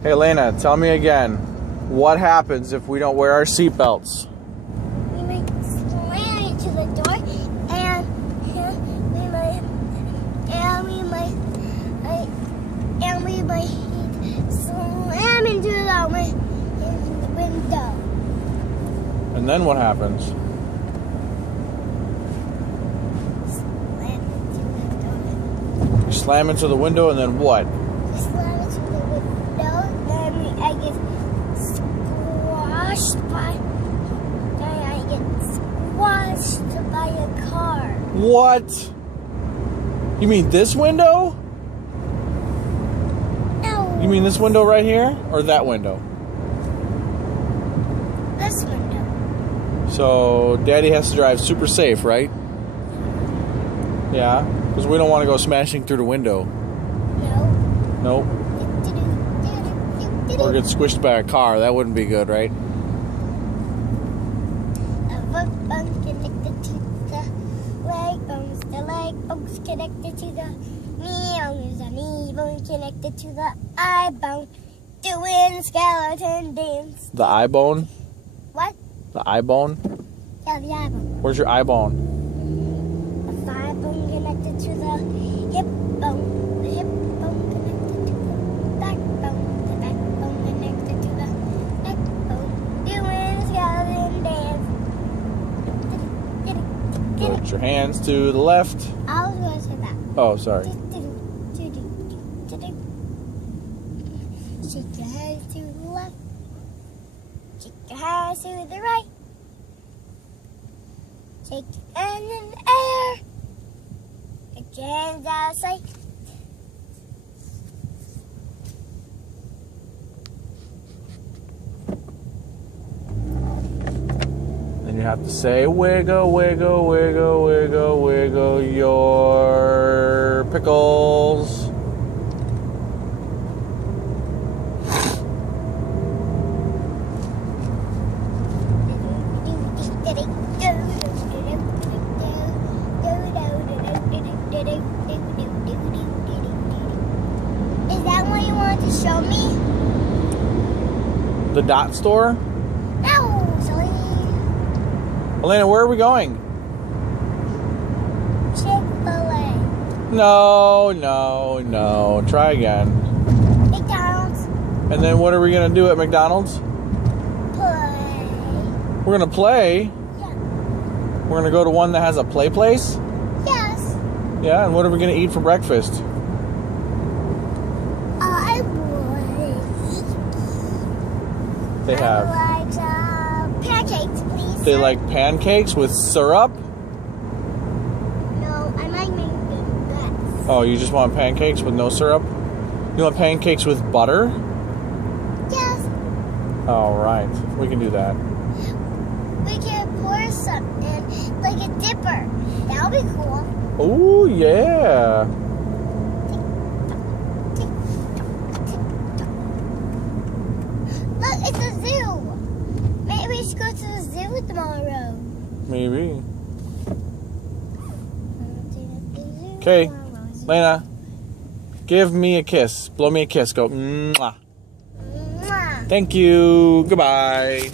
Hey, Alaina, tell me again, what happens if we don't wear our seatbelts? We might slam into the door, and we might slam into the window. And then what happens? You slam into the window, and then what? We slam into the window, then I get squashed by a car. What? You mean this window? No. You mean this window right here? Or that window? This window. So, Daddy has to drive super safe, right? Yeah, because we don't want to go smashing through the window. No. Nope. Or get squished by a car. That wouldn't be good, right? The leg bone's connected to the knee bones, the knee bone connected to the eye bone, doing skeleton dance. The eye bone? What? The eye bone? Yeah, the eye bone. Where's your eye bone? The thigh bone connected to the hip bone, the hip bone connected to the back bone connected to the neck bone, doing skeleton dance. Put your hands to the left. I was going to say that. Oh, sorry. Shake your hands to the left. Shake your hands to the right. Shake your hands in the air. Shake your hands out of sight. Then you have to say, wiggle, wiggle, wiggle, wiggle, wiggle your pickles. Is that what you wanted to show me? The dot store? No, silly. Alaina, where are we going? Chick-fil-A. No. Try again. McDonald's. And then what are we going to do at McDonald's? Play. We're going to play? Yeah. We're going to go to one that has a play place? Yes. Yeah, and what are we going to eat for breakfast? I would. They have... I would like pancakes, please. They like pancakes with syrup? No, I like that. Oh, you just want pancakes with no syrup? You want pancakes with butter? Yes. All right, we can do that. We can pour some in like a dipper. That'll be cool. Oh, yeah. Look, it's a zoo. Maybe we should go to the zoo tomorrow. Maybe. Okay, Alaina, give me a kiss. Blow me a kiss. Go, mwah. Mwah. Thank you. Goodbye.